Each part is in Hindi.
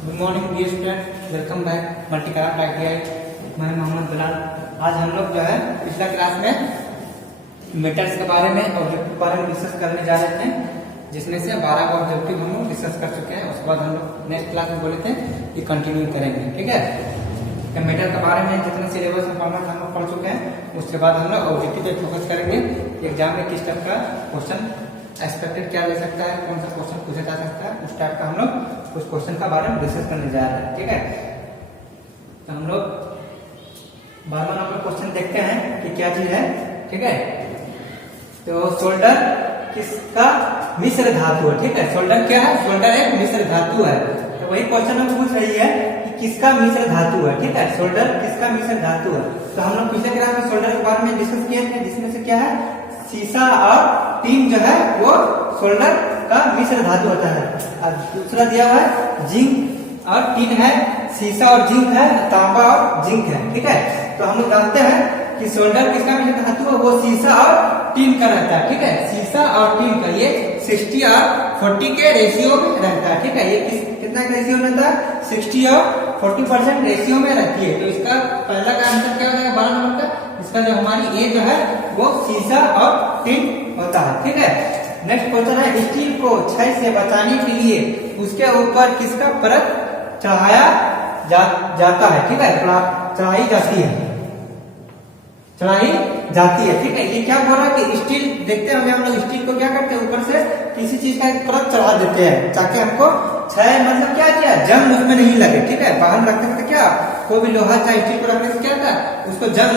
Good morning dear student, welcome back multicraft ITI. मैं मोहम्मद बिलाल। आज हम लोग जो है पिछला क्लास में मेटल्स के बारे में ऑब्जेक्टिव के बारे में डिस्कस करने जा रहे थे, जिसमें से 12 ऑब्जेक्टिव हम लोग डिस्कस कर चुके हैं। उसके बाद हम लोग नेक्स्ट क्लास में बोले थे कि कंटिन्यू करेंगे। ठीक है, तो मेटल के बारे में जितने सिलेबस में पढ़ना था हम लोग पढ़ चुके हैं। उसके बाद हम लोग ऑब्जेक्टिव पे फोकस करेंगे। एग्जाम में किस टाइप का क्वेश्चन एक्सपेक्टेड क्या ले सकता है, कौन सा क्वेश्चन पूछा जा सकता है, उस टाइप का हम लोग उस क्वेश्चन का बारे में डिस्कस करने जा रहे हैं। ठीक है, तो हम लोग बार नंबर क्वेश्चन देखते हैं कि क्या चीज है। ठीक है, तो सोल्डर किसका मिश्र धातु है। ठीक है, सोल्डर क्या है? सोल्डर एक मिश्र धातु है। तो वही क्वेश्चन में पूछ रही है कि किसका मिश्र धातु है। ठीक है, सोल्डर किसका मिश्र धातु है। तो हम लोग पिछले क्लास में सोल्डर के बारे में डिस्कस किए थे, जिसमें से क्या है, सीसा और टीन जो है वो सोल्डर का मिश्र धातु होता है। और दूसरा दिया हुआ है जिंक और टीन है, सीसा और जिंक है, तांबा और जिंक है। ठीक है, तो हम लोग जानते हैं कि सोल्डर किसका मिश्र धातु है, वो सीसा और टीन का रहता है। ठीक है, सीसा और टीन का ये 60 और 40 के रेशियो में रहता है। ठीक है, ये कितना रेशियो में रहता है? 60 और 40% रेशियो में रहती है। तो इसका पहला का आंसर क्या हो जाएगा 12 नंबर का? इसका जो हमारी ए जो है वो सीसा और टीन होता है। ठीक है, नेक्स्ट क्वेश्चन है, स्टील को क्षय से बचाने के लिए उसके ऊपर किसका परत चढ़ाया जाता है। ठीक है, चढ़ाई जाती है, चढ़ाई जाती है। ठीक है, ये क्या बोल रहा है कि स्टील देखते हैं हम लोग स्टील को क्या करते हैं, ऊपर से किसी चीज का एक परत चढ़ा देते हैं ताकि हमको क्षय मतलब क्या किया, जंग उसमें नहीं लगे। ठीक है, बाहर रखते थे क्या, कोई भी लोहा चाहे स्टील को रखने से क्या होता है, उसको जंग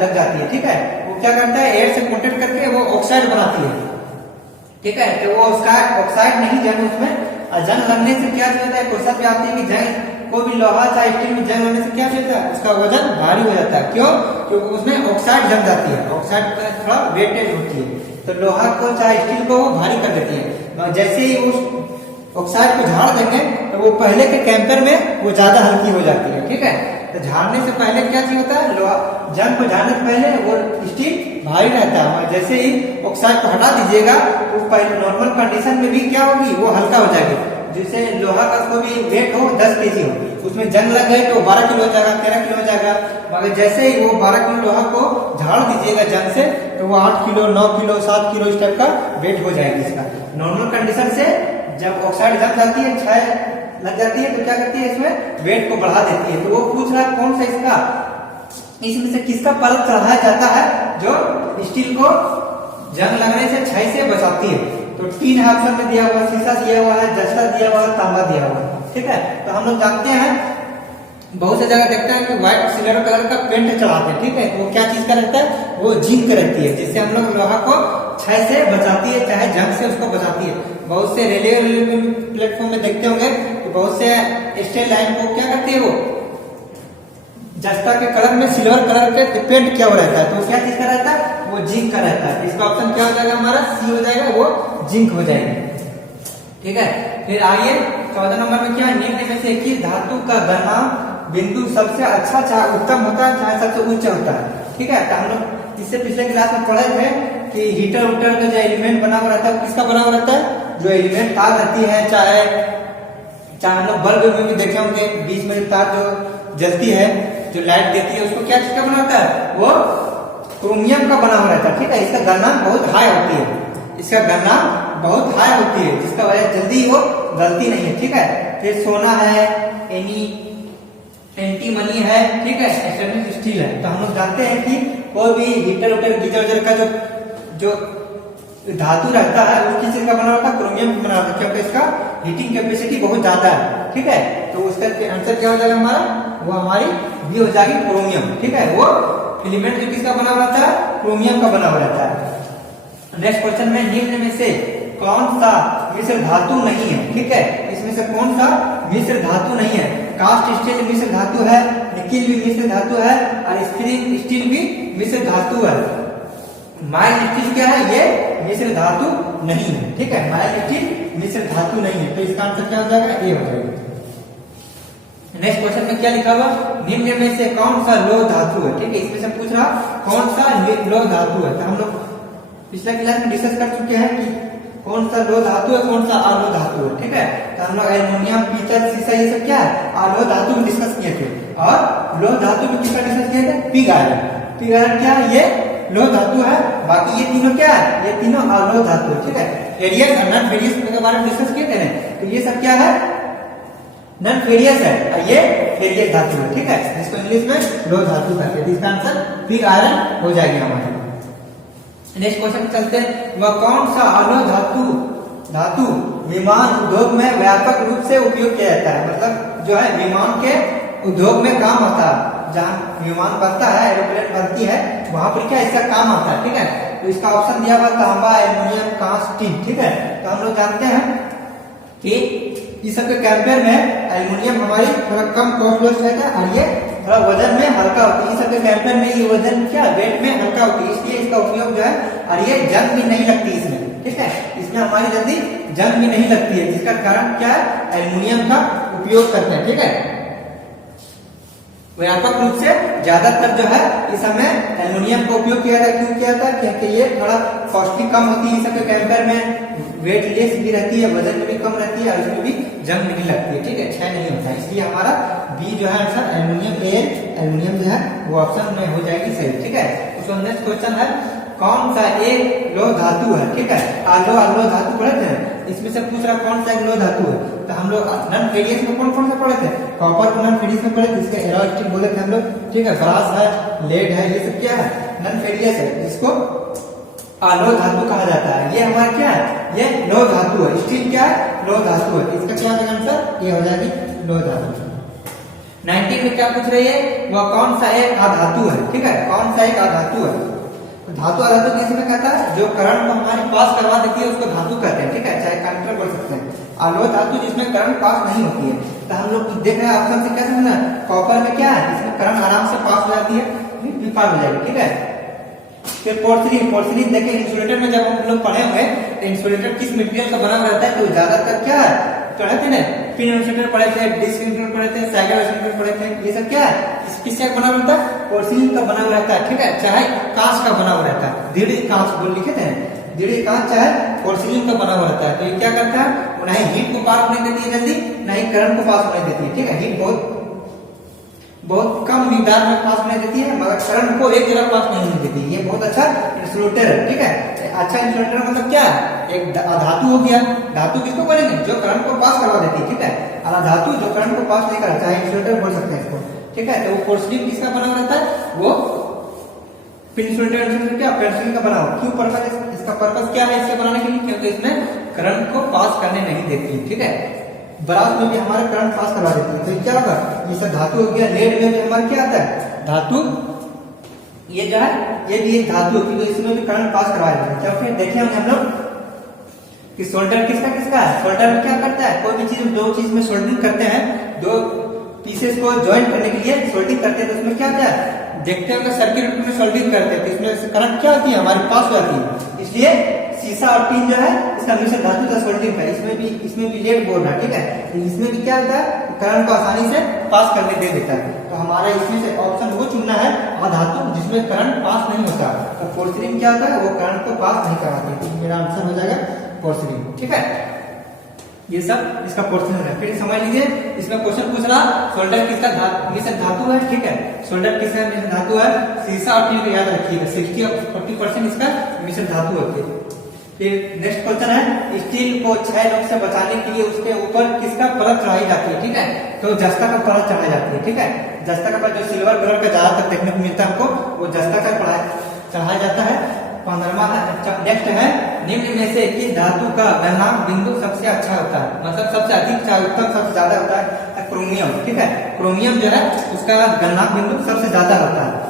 लग जाती है। ठीक है, वो क्या करता है, एयर से कॉन्टेक्ट करके वो ऑक्साइड बनाती है। ठीक है, तो वो ऑक्साइड नहीं जंग उसमें, और जंग लगने से क्या होता है, क्वेश्चन भी आती है कि जंग कोई भी लोहा चाहे स्टील में जंग लगने से क्या होता है, उसका वजन भारी हो जाता है। क्यों? क्योंकि उसमें ऑक्साइड जम जाती है, ऑक्साइड थोड़ा वेटेज होती है, तो लोहा को चाहे स्टील को वो भारी कर देती है। जैसे ही उस ऑक्साइड को झाड़ देंगे तो वो पहले के कैंपर में वो ज्यादा हल्की हो जाती है। ठीक है, तो झाड़ने से पहले क्या चीज होता है, लोहा जंग को झाड़ने से पहले वो स्टील भारी रहता है, और जैसे ही ऑक्साइड को हटा दीजिएगा तो पहले नॉर्मल कंडीशन में भी क्या होगी, वो हल्का हो जाएगी। जैसे लोहा का कोई भी वेट हो 10 kg हो, उसमें जंग लग गए तो 12 किलो हो जाएगा, 13 किलो हो जाएगा। मगर जैसे ही वो 12 किलो लोहा को झाड़ दीजिएगा जंग से तो वो 8 किलो, 9 किलो, 7 किलो इस टाइप का वेट हो जाएगा इसका। नॉर्मल कंडीशन से जब ऑक्साइड जम जाती है, क्षय लग जाती है, तो क्या करती है, इसमें वेट को बढ़ा देती है। तो वो पूछ रहा है कौन सा इसका, इसमें से किसका परत चढ़ाया जाता है जो स्टील को जंग लगने से, क्षय से बचाती है। तो टीन ऑप्शन में दिया हुआ, सीसा दिया हुआ है, जस्ता दिया हुआ है, तांबा दिया हुआ है। ठीक है, तो हम लोग जानते हैं बहुत सी जगह देखते हैं कि व्हाइट सिल्वर कलर का पेंट चढ़ाते हैं। ठीक है, वो क्या चीज का रहता है, वो जिंक रहती है, जिससे हम लोग लोहा को क्षय से बचाती है, चाहे जंग से उसको बचाती है। बहुत से रेलवे प्लेटफॉर्म में देखते होंगे कि बहुत से स्टेट लाइन को क्या करती है, वो जस्ता के कलर में सिल्वर कलर के पेंट किया हुआ रहता है। तो क्या चीज का रहता है, वो जिंक का रहता है। इसका ऑप्शन क्या हो जाएगा हमारा, सी हो जाएगा, वो जिंक हो जाएगा। ठीक है, फिर आइए 14 नंबर में क्या है, निम्न में से कि धातु का घनत्व बिंदु सबसे अच्छा चाहे उत्तम होता है, चाहे सबसे उच्च होता है। ठीक है, तो हम लोग इससे पिछले क्लास में पढ़े थे कि हीटर उटर का जो एलिमेंट बना हुआ रहता है, किसका बना हुआ रहता है, जो एलिमेंट तार रहती है, चाहे हम लोग बल्ब में भी देखे होंगे, बीच में तार जो जलती है, जो लाइट देती है, उसको क्या चीज का बना होता है, वो क्रोमियम का बना हुआ रहता है। ठीक है, इसका गणना बहुत हाई होती है, इसका गणना बहुत हाई होती है, जिसका वजह जल्दी वो गलती नहीं है। ठीक है, फिर सोना है, एंटीमनी है, ठीक है, स्टेनलेस स्टील है। तो हम लोग जानते हैं कि कोई भी हीटर उटर गीजर का जो धातु रहता है वो किस चीज का बना होता है, क्रोमियम का बना होता है, क्योंकि इसका हीटिंग कैपेसिटी बहुत ज्यादा है। ठीक है, तो उसका आंसर क्या हो जाएगा हमारा, वो हमारी भी हो जाएगी क्रोमियम। ठीक है, वो एलिमेंट जो किसका बना हुआ रहता है, क्रोमियम का बना हुआ रहता है। नेक्स्ट क्वेश्चन में, निम्न में से कौन सा मिश्र धातु नहीं है। ठीक है, इसमें से कौन सा मिश्र धातु नहीं है, कास्ट स्टील मिश्र धातु है, निकिल भी मिश्र धातु है, और स्टील भी मिश्र धातु है। माइल्ड स्टील क्या है, ये मिश्र धातु नहीं है। ठीक है, माइल्ड स्टील मिश्र धातु नहीं है, तो इसका आंसर क्या हो जाएगा, ए हो जाएगा। नेक्स्ट क्वेश्चन में क्या लिखा हुआ, निम्न में से कौन सा लौह धातु है। ठीक है, इसमें से पूछ रहा कौन सा लौह धातु है। तो हम लोग पिछले क्लास में डिस्कस कर चुके हैं कि कौन सा लौह धातु है, कौन सा अलोह धातु है। ठीक है, तो हम लोग एल्युमिनियम, पीतल, शीशा ये सब क्या है अलोह धातु में डिस्कस किए थे। और लोह धातु में किसका डिस्कस किया था? Pig iron. पिग आयरन क्या है? ये लोह धातु है। बाकी ये तीनों क्या है? ये तीनों अलोह धातु है, ठीक है। फेरियस और नॉन फेरियस के बारे में डिस्कस किए थे ना, तो ये सब क्या है? नॉन फेरियस है और ये फेरियस धातु है, ठीक है, जिसको इंग्लिश में लोह धातु कहते हैं। इसका आंसर पिग आयरन हो जाएगा हमारे। नेक्स्ट क्वेश्चन चलते हैं, वह कौन सा अलोह धातु विमान उद्योग में व्यापक रूप से उपयोग किया जाता है? मतलब जो है विमान के उद्योग में काम आता है, जहाँ विमान बनता है, एरोप्लेन बनती है, वहां पर क्या इसका काम आता है, ठीक है। तो इसका ऑप्शन दिया हुआ तांबा, एल्युमिनियम, कांच, टिन, ठीक है। तो हम लोग जानते हैं कि इस सबके कंपेयर में एल्युमिनियम हमारी थोड़ा कम कॉस्टलेस रहता है और ये थोड़ा वजन में हल्का होता है। इस सबके कंपेयर में ये वजन क्या वेट में हल्का होती है, इसलिए इसका उपयोग जो है और ये जंग भी नहीं लगती इसमें, ठीक है। इसमें हमारी जल्दी जंग भी नहीं लगती है, जिसका कारण क्या है? एल्युमिनियम का उपयोग करते हैं, ठीक है। व्यापक रूप से ज्यादातर जो है इस समय एल्युमिनियम का उपयोग किया जाता है। क्यों किया जाता है? क्योंकि ये थोड़ा कॉस्टली कम होती है, इस सबके कंपेयर में वेट लेस भी रहती है, वजन भी कम रहती है और इसमें भी जंग नहीं लगती है, ठीक है, क्षय नहीं होता है। इसलिए हमारा बी जो है आंसर एल्युमिनियम जो है वो ऑप्शन में हो जाएगी सही, ठीक है। तो नेक्स्ट क्वेश्चन है, कौन सा एक लोह धातु है, ठीक है। अलोह धातु पढ़े थे, इसमें से पूछ रहा कौन सा एक लोह धातु है। तो हम लोग नॉन फेरियस में कौन कौन सा पढ़े थे? कॉपर को नॉन फेरियस में पढ़े थे, इसके एरोस्टिक बोले थे हम लोग, ठीक है। ब्रास है, लेड है, ये सब क्या है? नॉन फेरियस है, जिसको अलोह धातु कहा जाता है। ये हमारा क्या है? ये लोह धातु है। स्टील क्या है? लोह धातु है। इसका क्या होगा आंसर? ये हो जाएगी लोह धातु। 19 में क्या पूछ रही है, वह कौन सा एक अधातु है, ठीक है। कौन सा एक अधातु है? धातु अधातु किसमें कहता है? जो करंट को हमारे पास करवा देती है उसको धातु कहते हैं, ठीक है, चाहे कंडक्टर बोल सकते हैं। अलोह धातु जिसमें करंट पास नहीं होती है। तो हम लोग देख रहे हैं ऑप्शन से क्या समझना, कॉपर में क्या है? इसमें करंट आराम से पास हो जाती है, विफल हो जाएगी, ठीक है। फिर पोर्सिलीन देखे इंसुलेटर में जब हम लोग पढ़े हुए तो इंसुलेटर किस मटेरियल का बना हुआ रहता है? तो ज्यादातर क्या है पढ़े थे ना, पिन इंसुलेटर पढ़े थे, डिस्क इंसुलेटर पढ़े थे, साइकिल इंसुलेटर पढ़े थे। ये सब क्या है? किससे बना हुआ रहता है? पोर्सिलीन का बना हुआ रहता है, ठीक है, चाहे कांच का बना हुआ रहता है। दृढ़ कांच बोल लिखे थे, दृढ़ कांच चाहे पोर्सिलीन का बना हुआ रहता है। तो ये क्या करता है? ना ही हीट को पास होने देती है जल्दी, ना ही करंट को पास होने देती है, ठीक है। हीट बहुत कम मिकदार में पास होने देती है, मगर करंट को एक जगह पास नहीं होने देती। ये बहुत अच्छा इंसुलेटर है, ठीक है। अच्छा इंसुलेटर मतलब क्या है? एक धातु हो गया। धातु किसको बोलेंगे? जो करंट को पास करवा देती है, ठीक है। धातु जो करंट को पास नहीं करा, चाहे इंसुलेटर बोल सकते हैं इसको, ठीक है। तो वो पोर्सिलीन किसका बना रहता है? वो इंसुलेटर क्या पोर्सिलीन का बना हो। क्यों पर्पस? इसका पर्पस क्या है इससे बनाने के लिए? क्योंकि इसमें करंट को पास करने नहीं देती, ठीक है। ब्रास में भी हमारा करंट पास करवा देती है। तो क्या होगा? ये सब धातु हो गया। लेड में भी हमारा क्या आता है? धातु। ये जो है ये भी एक धातु होती है, तो इसमें भी करंट पास करवा देते हैं। जब फिर देखे हम लोग कि सोल्डर किसका है? सोल्डर में क्या करता है? कोई भी चीज दो चीज में सोल्डरिंग करते हैं, दो पीसेस को ज्वाइन करने के लिए सोल्डरिंग करते हैं। तो उसमें क्या होता है? देखते हैं सर्किट में सोल्डरिंग करते हैं, तो इसमें करंट क्या होती है? हमारे पास होती है। इसलिए शीशा और टीन जो है इसका मिश्र धातु का सोल्डरिंग है। इसमें भी लेड बोल रहा है, ठीक है। तो इसमें भी क्या होता है? करंट को आसानी से पास करने दे देता है। तो हमारा इसमें से ऑप्शन वो चुनना है अधातु जिसमें करंट पास नहीं होता। तो पोर्सिलीन क्या होता है? वो करंट को पास नहीं कराती। तो मेरा आंसर हो जाएगा पोर्सिलीन, ठीक है। ये सब इसका पोर्सिलीन है। फिर समझ लीजिए, इसमें क्वेश्चन पूछ रहा सोल्डर किसका मिश्र धातु है, ठीक है। सोल्डर किसका मिश्र धातु है? शीशा और टीन को याद रखिएगा, 60 और 40% इसका मिश्र धातु होती है। फिर नेक्स्ट क्वेश्चन है, स्टील को क्षय रोग से बचाने के लिए उसके ऊपर किसका परत चढ़ाई जाती है, ठीक है। तो जस्ता का परत चढ़ाई जाती है, ठीक है। जस्ता का परत जो सिल्वर कलर का ज्यादातर देखने को मिलता है हमको, वो जस्ता का चढ़ाया जाता है। 15वां नेक्स्ट है, निम्न में से किस धातु का गलनांक बिंदु सबसे अच्छा होता है? मतलब सबसे अधिक, चाहे उत्तम, सबसे ज्यादा होता है क्रोमियम, ठीक है। क्रोमियम जो है उसका गलनांक बिंदु सबसे ज्यादा होता है।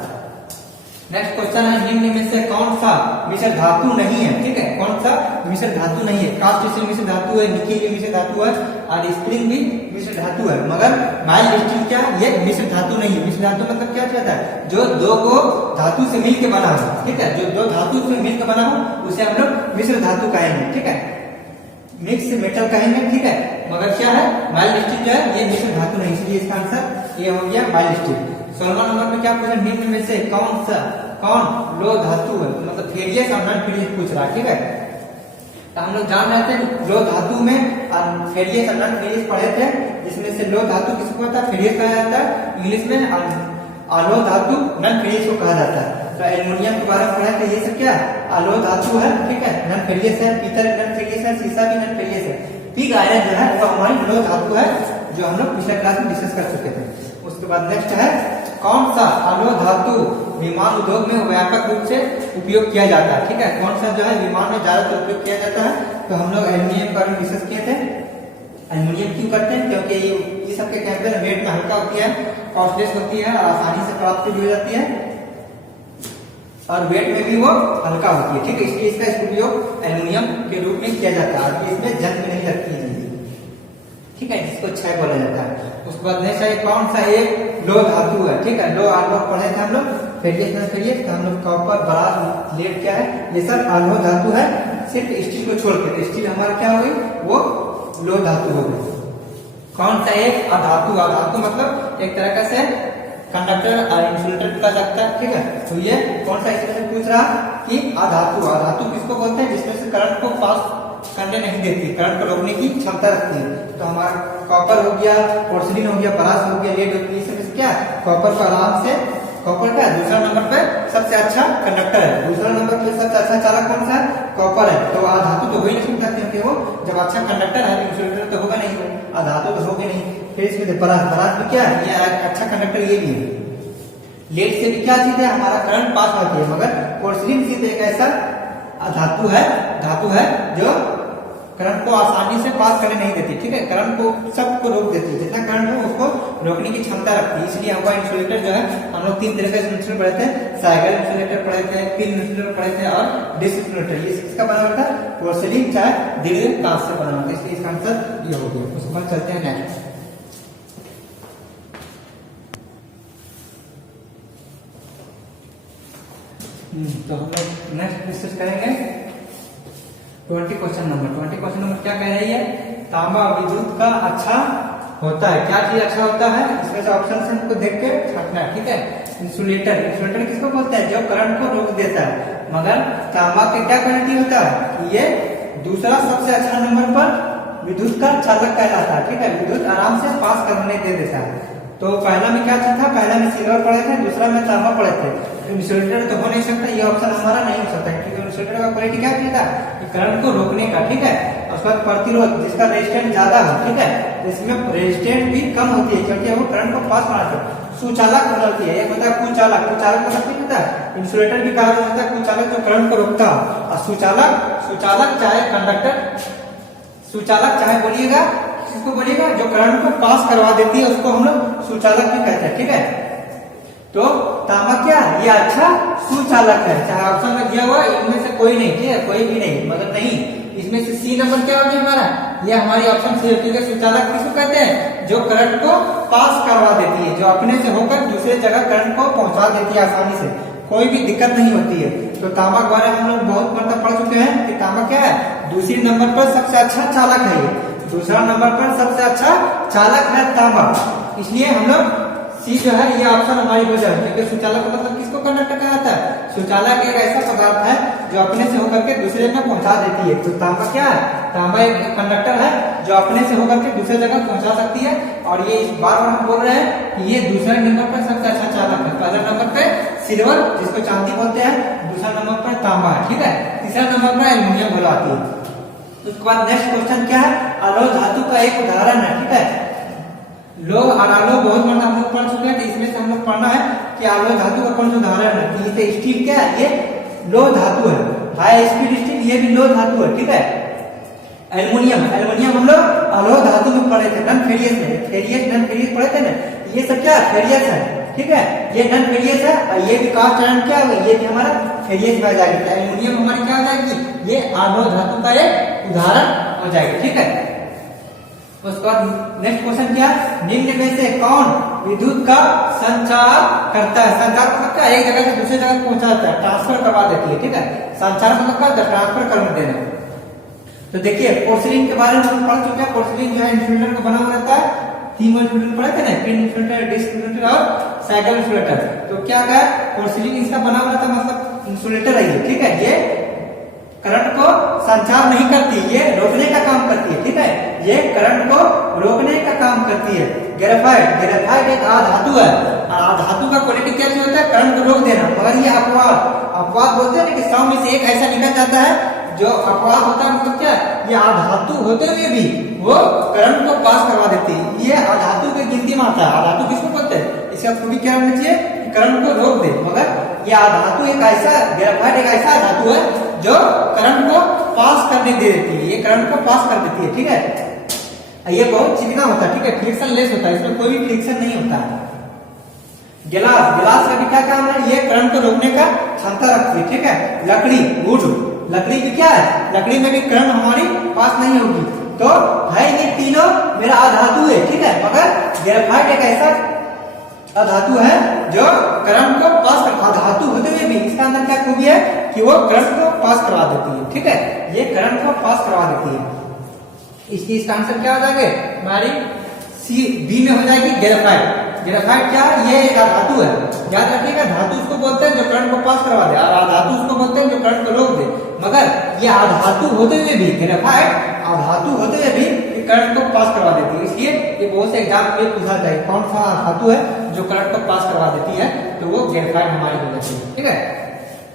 नेक्स्ट क्वेश्चन है, निम्न में से कौन सा मिश्र धातु नहीं है, ठीक है। कौन सा मिश्र धातु नहीं है? कास्ट स्टील मिश्र धातु है, निकिल भी मिश्र धातु है और स्प्रिंग भी मिश्र धातु है, मगर माइल्ड स्टील क्या? ये मिश्र धातु नहीं है। मिश्र धातु मतलब क्या कहता है? जो दो को धातु से मिलकर बना हो, ठीक है। जो दो धातु से मिलकर बना हो उसे हम लोग मिश्र धातु कहेंगे, ठीक है। मिक्स मेटल कहेंगे, ठीक है। मगर क्या है? माइल्ड स्टील जो है ये मिश्र धातु नहीं, इसलिए इसका आंसर ये हो गया माइल्ड स्टील। 16वां नंबर पे क्या पूछा? निम्न में से कौन लोह धातु है? मतलब फेरियस और नॉन फेरियस पूछ रहा है, ठीक है। तो हम लोग जान रहे थे लो धातु में फेरियस और नॉन फेरियस पढ़े थे, जिसमें से लो धातु किसको होता है, फेरियस कहा जाता है इंग्लिश में, अलो धातु नॉन फेरियस को कहा जाता है। तो एल्युमिनियम के बारे में पढ़ा था, ये सब क्या अलो धातु है, ठीक है, नॉन फेरियस है, पीतल नॉन फेरियस है, शीशा भी नॉन फेरियस है। पिग आयरन जो है वो हमारी लो धातु है, जो हम लोग पिछले क्लास में डिस्कस कर चुके थे। उसके बाद नेक्स्ट है कौन सा अलो धातु विमान उद्योग में व्यापक रूप से उपयोग किया जाता है, ठीक है, कौन सा जो है विमान में ज्यादातर उपयोग किया जाता है। तो हम लोग एल्युमिनियम का डिस्कस किए थे। एल्युमिनियम क्यों करते हैं, क्योंकि ये सबके केमिकल वेट में हल्का होती है, कॉस्टलेस होती है और आसानी से प्राप्त भी हो जाती है और वेट में भी वो हल्का होती है, ठीक है, इसलिए इसका उपयोग एल्युमिनियम के रूप में किया जाता है और इसमें जंग नहीं लगती है, ठीक है, जिसको क्षय बोला जाता है। उसके बाद नेक्स्ट है कौन सा एक लो धातु है, ठीक है, लो आलो पढ़े थे हम लोग, फेरियस नॉन फेरियस, तो हम लोग कॉपर ब्रास लेड क्या है, ये सब आलो धातु है, सिर्फ स्टील को छोड़ के। स्टील हमारा क्या हो गई, वो लो धातु हो गई। कौन सा एक अधातु, अधातु मतलब एक तरह का से कंडक्टर और इंसुलेटर का लगता है, ठीक है। तो ये कौन सा इसमें से पूछ रहा कि अधातु, अधातु किसको बोलते हैं, जिसमें से करंट को पास करने नहीं देती, करंट को रोकने की क्षमता रखती है। तो हमारा कॉपर हो गया, पोर्सिलिन हो गया, ब्रास हो गया, लेड हो गया, इसमें से क्या कॉपर को आराम से, कॉपर का दूसरा नंबर पे सबसे अच्छा कंडक्टर है, दूसरा नंबर पे सबसे अच्छा चालक कौन सा है, कॉपर है। तो अधातु तो हो ही नहीं सकता, क्योंकि वो जब अच्छा कंडक्टर है इंसुलेटर तो होगा नहीं, अधातु तो होगा नहीं। फिर इसमें ब्रास, ब्रास भी क्या है, ये अच्छा कंडक्टर ये भी है। लेड से भी क्या चीज है, हमारा करंट पास होती है, मगर पोर्सिलिन चीज एक ऐसा धातु है जो करंट को आसानी से पास करने नहीं देती, ठीक है, करंट को सबको रोक देती है, जितना करंट हो उसको रोकने की क्षमता रखती है। इसलिए हमारा इंसुलेटर जो है, हम लोग 3 तरह का इंसुलेटर पढ़े थे, साइकिल इंसुलेटर पढ़े थे, पिन इंसुलेटर पढ़े थे और डिस्क इंसुलेटर। ये किसका बना हुआ था, पोर्सिलिन चाहे दीर्घ कांच से बना हुआ था, इसलिए इसका आंसर ये हो गया। उसके बाद चलते हैं नेक्स्ट। तो हम लोग नेक्स्ट डिस्कस करेंगे 20 क्वेश्चन नंबर क्या कह रही है, तांबा विद्युत का अच्छा होता है, क्या चीज अच्छा होता है, इसमें से ऑप्शन से हमको देख के छांटना है, ठीक है। इंसुलेटर, इंसुलेटर किसको बोलते हैं, जो करंट को रोक देता है, मगर तांबा के क्या क्वालिटी होता है, ये दूसरा सबसे अच्छा नंबर पर विद्युत का चालक कहलाता है, ठीक है, विद्युत आराम से पास करने दे देता है। तो पहला में क्या था, पहला में सिल्वर पढ़े थे, दूसरा में तांबा पढ़े थे। इंसुलेटर तो हो नहीं सकता, ये ऑप्शन हमारा नहीं हो सकता, क्योंकि इंसुलेटर का क्वालिटी क्या था, करंट को रोकने का, ठीक है। उसके बाद प्रतिरोध, जिसका रेजिस्टेंस ज्यादा हो, ठीक है, इसमें रेजिस्टेंस भी कम होती है, क्योंकि वो करंट को पास बनाते हैं। सुचालक होती है, एक होता है कुचालक, कुचालक का मतलब होता है इंसुलेटर भी कहा जाता है, कुचालक जो करंट को रोकता है, और सुचालक चाहे कंडक्टर, सुचालक चाहे बोलिएगा किसको बोलिएगा, जो करंट को पास करवा देती है उसको हम लोग सुचालक भी कहते हैं, ठीक है। तो तांबा क्या, ये अच्छा सुचालक है, चाहे ऑप्शन में दिया हुआ इनमें से कोई नहीं, ठीक है, कोई भी नहीं, मगर नहीं, इसमें से सी नंबर क्या हो गया हमारा, ये हमारी ऑप्शन सी होती है। सुचालक किसको कहते हैं, जो करंट को पास करवा देती है, जो अपने से होकर दूसरे जगह करंट को पहुंचा देती है आसानी से, कोई भी दिक्कत नहीं होती है। तो तांबा के बारे में हम लोग बहुत मतलब पढ़ चुके हैं कि तांबा क्या है, दूसरे नंबर पर सबसे अच्छा चालक है, ये दूसरा नंबर पर सबसे अच्छा चालक है तांबा, इसलिए हम लोग सी जो है ये ऑप्शन हमारी हो जाए, क्योंकि सुचालक का मतलब किसको कंडक्टर कहा जाता है, सुचालक एक ऐसा पदार्थ है जो अपने से होकर के दूसरे में पहुंचा देती है। तो तांबा क्या है, तांबा एक कंडक्टर है जो अपने से होकर के दूसरे जगह पहुंचा सकती है, और ये इस बार हम बोल रहे हैं कि ये दूसरे नंबर पर सबसे अच्छा चालक है। पहले नंबर पे सिल्वर, जिसको चांदी बोलते हैं, दूसरा नंबर पर तांबा है, ठीक है, तीसरा नंबर पर एल्युमिनियम बोलाती है। उसके बाद नेक्स्ट क्वेश्चन क्या है, अलोह धातु का एक उदाहरण है, ठीक है। लोह और आलोह बहुत मतलब हम लोग पढ़ चुके हैं, तो इसमें से हम लोग पढ़ना है कि आलोह धातु का कौन सा उदाहरण है। तो ये स्टील क्या है, ये लोह धातु है, हाई स्पीड स्टील, ये भी लोह धातु है, ठीक है। एल्युमिनियम, एल्युमिनियम हम लोग अलोह धातु में पढ़े थे, नॉन फेरियस में, फेरियस नॉन फेरियस पढ़े थे ना, ये सब क्या फेरियस है, ठीक है, ये नॉन फेरियस है, और ये भी कास्ट आयरन क्या होगा, ये भी हमारा फेरियस में आ जाएगा। एल्युमिनियम हमारी क्या हो जाएगी, ये आलोह धातु का एक उदाहरण हो जाएगा, ठीक है। उसके बाद नेक्स्ट क्वेश्चन क्या, निम्न में से कौन विद्युत का संचार करता है, संचार मतलब क्या, एक जगह से दूसरी जगह पहुंचाता है, ट्रांसफर करवा देती है, ठीक है, संचार मतलब क्या, ट्रांसफर कर देना। तो देखिए पोर्सिलिन के बारे में हम पढ़ चुके हैं, पोर्सिलिन जो है इंसुलेटर को बना हुआ रहता है, 3 इंसुलेटर पढ़े थे ना, पिन इंसुलेटर, डिस्क इंसुलेटर और साइकिल इंसुलेटर। तो क्या है, पोर्सिलिन इसका बना हुआ रहता है, मतलब इंसुलेटर है ये, ठीक है, ये करंट को संचार नहीं करती, ये रोकने का काम करती है। ठीक है, ये करंट को रोकने का काम करती है। ग्रेफाइट एक आधातु है, आधातु का क्वालिटी क्या होता है? करंट को रोक देना। मगर ये अपवाद बोलते हैं कि 100 में से एक ऐसा निकल जाता है जो अपवाद होता है। मतलब क्या, ये आधातु होते हुए भी वो करंट को पास करवा देती है। ये आधातु की गिनती में आता है। आधातु किसको बोलते हैं? इसका खूबी क्या होना चाहिए? करंट को रोक दे। मगर ये आधातु एक ऐसा, ग्रेफाइट एक ऐसा धातु है जो करंट को पास करने दे देती है। ये करंट को पास कर देती है। ठीक है, ये बहुत चिकना होता है। ठीक है, फ्रिक्शन लेस होता है, इसमें कोई भी फ्रिक्शन नहीं होता है। गिलास का भी क्या काम है? ये करंट को रोकने का क्षमता रखती है। ठीक है, लकड़ी, वुड, लकड़ी भी क्या है? लकड़ी में भी करंट हमारी पास नहीं होगी। तो है ये तीनों मेरा आधातु है। ठीक है, मगर ग्रेफाइट एक ऐसा अधातु है जो करंट को पास कर, अधातु होते हुए भी इसका अंदर क्या खूबी है कि वो करंट को पास करवा देती है। ठीक है, ये करंट को पास करवा देती है। इसका आंसर क्या हो जाएगा? हमारी सी बी में हो जाएगी ग्रेफाइट। ग्रेफाइट क्या है? ये एक धातु है। याद रखिएगा, धातु उसको बोलते हैं जो करंट को पास करवा दे, और आधातु उसको बोलते हैं जो करंट को रोक दे। मगर ये आधातु होते हुए भी, ग्रेफाइट आधातु होते हुए भी करंट को पास करवा देती है। इसलिए ये बहुत से एग्जाम में पूछा जाए कौन सा धातु है जो करंट को पास करवा देती है, तो वो ग्रेफाइट हमारी हो जाती है। ठीक है,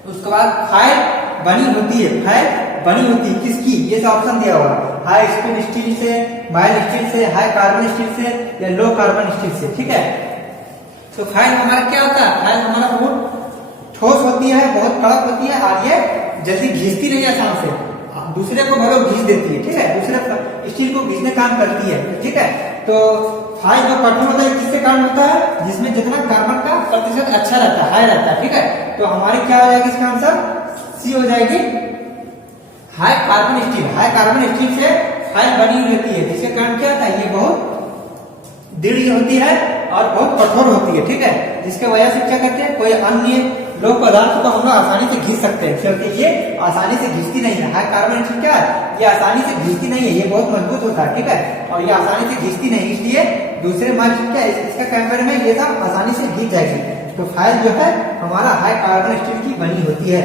उसके बाद फायर बनी होती है। फायर बनी होती है किसकी? ये सब ऑप्शन दिया हुआ है। हाई स्पीड स्टील से, माइल्ड स्टील से, हाई कार्बन स्टील से या लो कार्बन स्टील से। ठीक है, तो फायर हमारा क्या होता है? फायर हमारा बहुत ठोस होती है, बहुत कड़क होती है, और ये जल्दी घिसती नहीं आसान से, दूसरे को भरो घिस देती है। ठीक है, दूसरे स्टील को घिसने काम करती है। ठीक है, तो फायर जो कठोर होता है किसके कारण होता है? जिसमें जितना कार्बन का प्रतिशत अच्छा रहता है, हाई रहता है। ठीक है, तो हमारी क्या हो जाएगी इसका आंसर? सी हो जाएगी high carbon steel. High carbon steel से फायर बनी रहती है, जिसके कारण क्या होता है? ये बहुत दृढ़ होती है और बहुत कठोर होती है। ठीक है, जिसके वजह से क्या करते हैं? कोई अन्य लोग पदार्थ को हम लोग आसानी से घिस सकते हैं, क्योंकि ये आसानी से घिसती नहीं है। हाई कार्बन स्टील क्या है? ये आसानी से घिसती नहीं है, ये बहुत मजबूत होता है। ठीक है, और ये आसानी से घिसती नहीं, इसलिए दूसरे मार्क्स क्या है? इसका कंपेयर में ये सब आसानी से घिस जाएगी। तो फायर जो है हमारा हाई कार्बन स्टील की बनी होती है।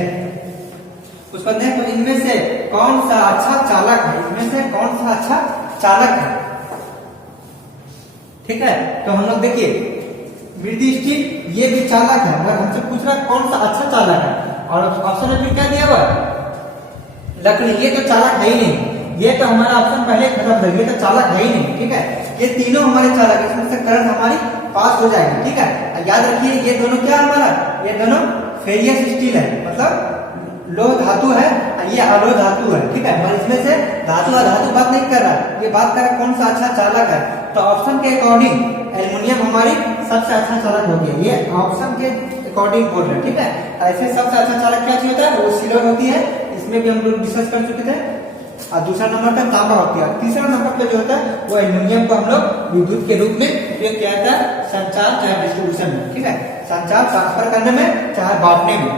उसको देखें, तो इनमें से कौन सा अच्छा चालक है? इनमें से कौन सा अच्छा चालक है? ठीक है, तो हम लोग देखिए, मृद स्टील ये भी चालक है, मगर हमसे पूछ रहा है कौन सा अच्छा चालक है, और ऑप्शन में फिर क्या दिया हुआ? लकड़ी। ये तो चालक है ही नहीं, ये तो हमारा ऑप्शन पहले खत्म था, ये तो चालक है ही नहीं। ठीक है, ये तीनों हमारे चालक है, इसमें से करंट हमारी पास हो जाएगी। ठीक है, याद रखिए ये दोनों क्या हमारा? ये दोनों फेरियस स्टील है, मतलब लो धातु है, ये अलो धातु है। ठीक है, और इसमें से धातु अधातु बात नहीं कर रहा, ये बात कर रहा है कौन सा अच्छा चालक है। तो ऑप्शन के अकॉर्डिंग एल्युमिनियम हमारी सबसे अच्छा चालक हो गया, ये ऑप्शन के अकॉर्डिंग बोल रहे हैं। ठीक है, ऐसे सबसे अच्छा चालक क्या चीज होता है? वो सिल्वर होती है, इसमें भी हम लोग डिस्कस कर चुके थे। और दूसरा नंबर पर तांबा होती है, तीसरा नंबर पर जो होता है वो एल्युमिनियम को हम लोग विद्युत के रूप में उपयोग किया जाता है, संचार चाहे डिस्ट्रीब्यूशन में। ठीक है, संचार ट्रांसफर करने में चाहे बांटने में,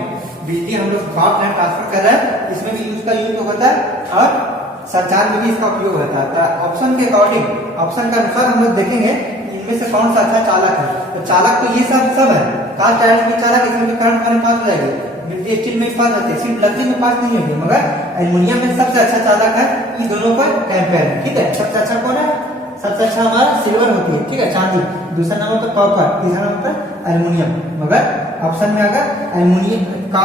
बिजली हम लोग बांट रहे ट्रांसफर कर रहे हैं, इसमें भी इसका यूज होता है, और संचार में भी इसका उपयोग होता है। तो ऑप्शन के अकॉर्डिंग, ऑप्शन के अनुसार हम लोग देखेंगे इनमें से कौन सा अच्छा चालक है। तो चालक तो ये सब है, कास्ट आयरन की चालक, इसमें भी करंट हमारे पास हो जाएगी, बिजली स्टील में पास होते हैं, सिर्फ लकड़ी में पास नहीं होगी, मगर एल्युमिनियम में सबसे अच्छा चालक है। इन दोनों पर कंपेयर है। ठीक है, सबसे अच्छा कौन है? सबसे अच्छा हमारा सिल्वर होती है। ठीक है, चांदी। दूसरा नंबर पर कॉपर, तीसरा नंबर पर एल्युमिनियम। मगर ऑप्शन में अगर एल्युमिनियम का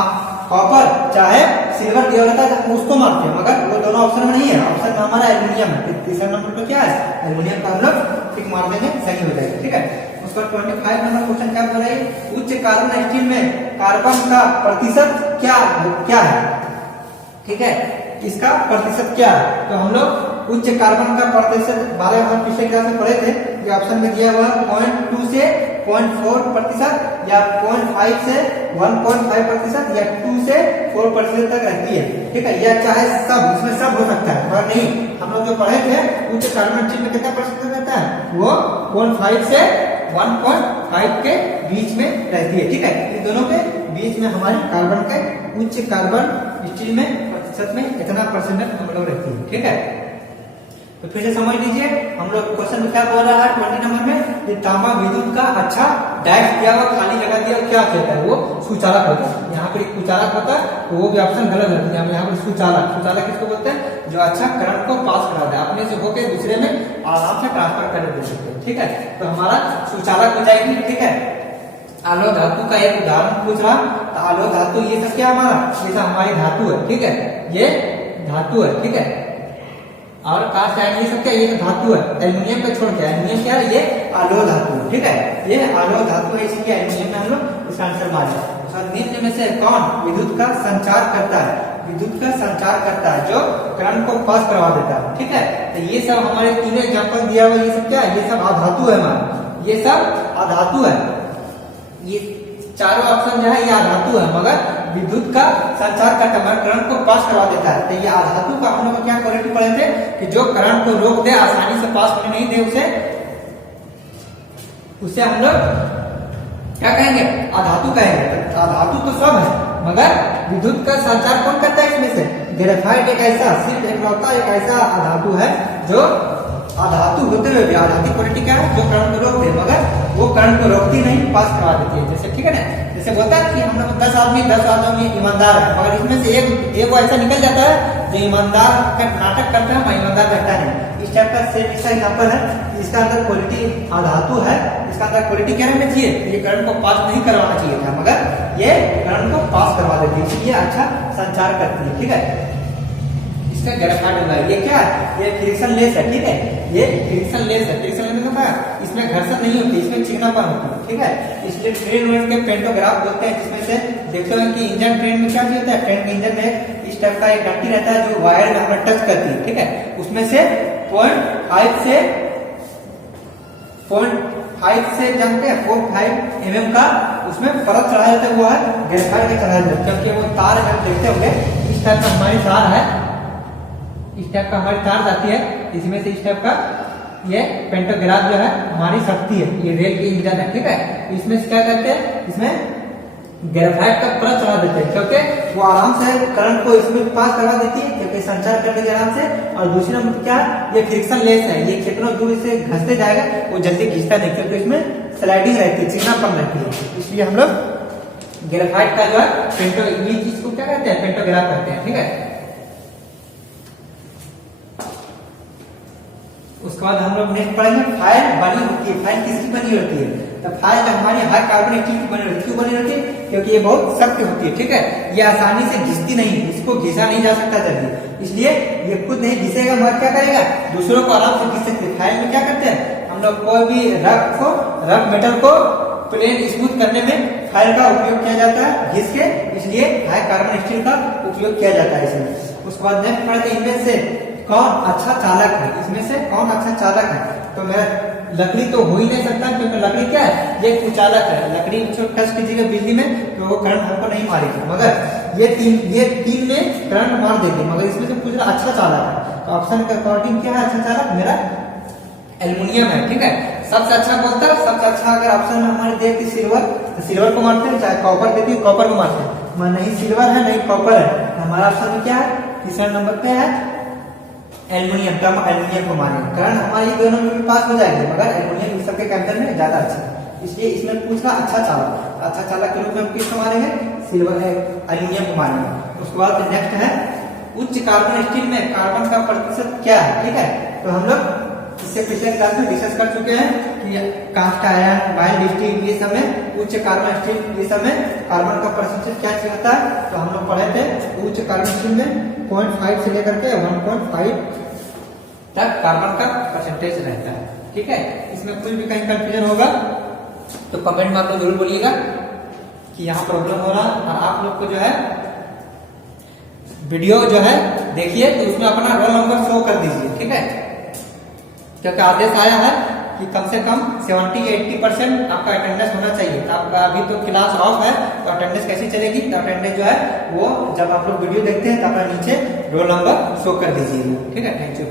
कॉपर चाहे सिल्वर दिया होता है तो उसको मारते हैं, मगर वो दोनों ऑप्शन में नहीं है, ऑप्शन में हमारा एल्युमिनियम है। तीसरा नंबर पर क्या है? एल्युमिनियम का हम लोग टिक मार देंगे, सही हो जाएगा। ठीक है, उसका 25 नंबर क्वेश्चन क्या बोल रहा है? उच्च कार्बन स्टील में कार्बन का प्रतिशत क्या है? ठीक है, इसका प्रतिशत क्या है? तो हम लोग उच्च कार्बन का प्रतिशत बारे में पिछले क्लास में पढ़े थे। ये ऑप्शन में दिया हुआ 0.2 से 0.4% या 0.5 से 1.5% या 2 से 4% तक रहती है। ठीक है, यह चाहे सब, इसमें सब हो सकता है, पर नहीं, हम लोग जो पढ़े थे उच्च कार्बन स्टील में कितना प्रतिशत रहता है? वो 0.5 से 1.5 के बीच में रहती है। ठीक है, इन दोनों के बीच में हमारी कार्बन के उच्च कार्बन स्टील में प्रतिशत में इतना परसेंटेज हम लोग रहती है। ठीक है, तो फिर से समझ लीजिए, हम लोग क्वेश्चन क्या बोल रहा है 20 नंबर में, ये तांबा विद्युत का अच्छा डैश दिया हुआ खाली जगह दिया, क्या कहता है? वो सुचालक होता है। यहाँ यहाँ पर कुचालक होता है तो वो भी ऑप्शन गलत है। यहाँ पर सुचालक, सुचालक किसको बोलते हैं? जो अच्छा करंट को पास करा दे, अपने से होकर दूसरे में आराम से ट्रांसफर कर दे सकते हैं। ठीक है, तो हमारा सुचालक हो जाएगी। ठीक है, आलो धातु का एक उदाहरण पूछ रहा, तो आलो धातु ये सब क्या हमारा, ये सब हमारी धातु है। ठीक है, ये धातु है। ठीक है, और कास्ट आयरन ये सब क्या, ये धातु है। एल्यूमिनियम को छोड़ के, एल्यूमिनियम क्या है, ये आलो धातु। ठीक है, ये आलो धातु है, इसलिए एल्यूमिनियम में हम लोग इसका आंसर मारे। निम्न में से कौन विद्युत का संचार करता है? विद्युत का संचार करता है जो करंट को पास करवा देता है। ठीक है, तो ये सब हमारे तीन एग्जाम्पल दिया हुआ, ये सब क्या है, ये सब अधातु है हमारा, ये सब अधातु है। ये चारों ऑप्शन जो है ये अधातु है, मगर विद्युत का संचार करता है, करंट को पास करवा देता है। तो ये अधातु का हम लोग क्या क्वालिटी पढ़े थे कि जो करंट को रोक दे, आसानी से पास होने नहीं दे, उसे हम लोग क्या कहेंगे, अधातु कहेंगे। तो अधातु तो सब है, मगर विद्युत का संचार कौन करता है इसमें से? ग्रेफाइट एक ऐसा, सिर्फ एक ऐसा अधातु है जो अधातु होते हुए भी आधातु क्वालिटी क्या है, जो करंट को रोकते हैं, मगर वो करंट को रोकती नहीं, पास करवा देती है। जैसे ठीक है ना, जैसे बोलता है कि हम लोग 10 आदमी ईमानदार है, मगर इसमें से एक वो ऐसा निकल जाता है जो ईमानदार का नाटक करता है, मैं ईमानदार करता नहीं। इस टाइप का सेम इसका एग्जाम्पल है। इसका अंदर क्वालिटी अधातु है, इसका अंदर क्वालिटी क्या रहना चाहिए, ये करंट को पास नहीं करवाना चाहिए था, मगर ये करंट को पास करवा देती है, इसलिए अच्छा संचार करती है। ठीक है, इसका ग्रेफाइट होगा, ये क्या है, ये फ्रिक्शन लेस है। ठीक है, ये फ्रिक्शन लेस है। फ्रिक्शन लेस होता है, इसमें घर्षण नहीं होती, इसमें चिकनापन होता है। ठीक है, इसलिए ट्रेन वेन के पेंटोग्राफ बोलते हैं, जिसमें से देखते हैं कि इंजन ट्रेन में क्या चीज होता है, ट्रेन के इंजन में इस टाइप का एक घंटी रहता है जो वायर में हमें टच करती है। ठीक है, उसमें से 0.5 से जानते हैं 4.5 mm का उसमें परत चढ़ाया जाता है, वो है ग्रेफाइट का चढ़ाया जाता है। क्योंकि वो तार अगर देखते होंगे, इस टाइप का हमारी तार है, इस टाइप का हमारी तार जाती है, इसमें से इस टाइप का ये पेंटोग्राफ जो है हमारी शक्ति है, ये रेल की इंजन है। ठीक है, इसमें से क्या करते हैं, इसमें ग्रेफाइट का परत चढ़ा देते हैं, क्योंकि वो आराम से करंट को इसमें पास करवा देती है, क्योंकि संचार करने के आराम से। और दूसरी नंबर क्या, ये फ्रिक्शन लेस है, ये कितना दूर से घसते जाएगा वो जल्दी घिसता नहीं, क्योंकि इसमें स्लाइडिंग रहती है, चिकनापन रहती है। इसलिए हम लोग ग्रेफाइट का जो है पेंटो, ये चीज को क्या कहते हैं, पेंटोग्राफ कहते हैं। ठीक है, उसके बाद हम लोग नेक्स्ट पढ़ेंगे फाइल बनी होती है। फाइल किसकी बनी होती है, तो फाइल हमारी हाई कार्बन स्टील की बनी होती है। क्यों बनी होती है, क्योंकि ये बहुत सख्त होती है। ठीक है, ये आसानी से घिसती नहीं, इसको घिसा नहीं जा सकता जल्दी, इसलिए ये खुद नहीं घिसेगा, मगर क्या करेगा, दूसरों को आराम से घिस सकते। फाइल में क्या करते हैं हम लोग, कोई भी रफ मेटल को प्लेन स्मूथ करने में फाइल का उपयोग किया जाता है घिस के, इसलिए हाई कार्बन स्टील का उपयोग किया जाता है इसमें। उसके बाद नेक्स्ट पढ़ते हैं इनमें से कौन अच्छा चालक है, इसमें से कौन अच्छा चालक है। तो मेरा लकड़ी तो हो ही नहीं सकता, क्योंकि लकड़ी क्या है, ये कुचालक है। लकड़ी जो टच कीजिएगा बिजली में तो वो करंट हमको नहीं मारेगी, मगर ये तीन में करंट मार देगी, मगर इसमें से पूछ रहा अच्छा चालक है। तो ऑप्शन का अकॉर्डिंग क्या है अच्छा चालक, मेरा एल्यूमिनियम है। ठीक है, सबसे अच्छा बोलता है, सबसे अच्छा अगर ऑप्शन हमारे देती सिल्वर, तो सिल्वर को मारते हैं, चाहे कॉपर देती है कॉपर को मारते हैं, नहीं सिल्वर है नहीं कॉपर है। हमारा ऑप्शन में क्या है, तीसरा नंबर पे है एल्यूमिनियम, तो हम एल्यूमिनियम को मारेंगे, कारण हमारी दोनों में भी पास हो जाएगी, मगर एल्यूमिनियम इस सबके कंपेयर में ज्यादा अच्छा है, इसलिए इसमें पूछना अच्छा चालक। अच्छा चालक के रूप में हम किसको मारेंगे, सिल्वर है एल्यूमिनियम को मारेंगे। उसके बाद नेक्स्ट है उच्च कार्बन स्टील में कार्बन का प्रतिशत क्या है। ठीक है, तो हम लोग इससे पिछले क्लास में डिस्कस कर चुके हैं कि कास्ट आयरन, माइल्ड स्टील, ये सब में उच्च कार्बन स्टील, ये सब में कार्बन का प्रतिशत क्या चीज होता है। तो हम लोग पढ़े थे उच्च कार्बन स्टील में 0.5 से लेकर के 1.5 तक कार्बन का परसेंटेज रहता है। ठीक है, इसमें कुछ भी कहीं कंफ्यूजन होगा तो कमेंट में आप लोग जरूर बोलिएगा कि यहाँ प्रॉब्लम हो रहा, और आप लोग को जो है वीडियो जो है देखिए तो उसमें अपना रोल नंबर शो कर दीजिए। ठीक है, क्योंकि आदेश आया है कि कम से कम 70-80% आपका अटेंडेंस होना चाहिए। तो आपका अभी तो क्लास ऑफ है, तो अटेंडेंस कैसी चलेगी, तो अटेंडेंस जो है वो जब आप लोग वीडियो देखते हैं तो अपना नीचे रोल नंबर शो कर दीजिए। ठीक है, थैंक यू।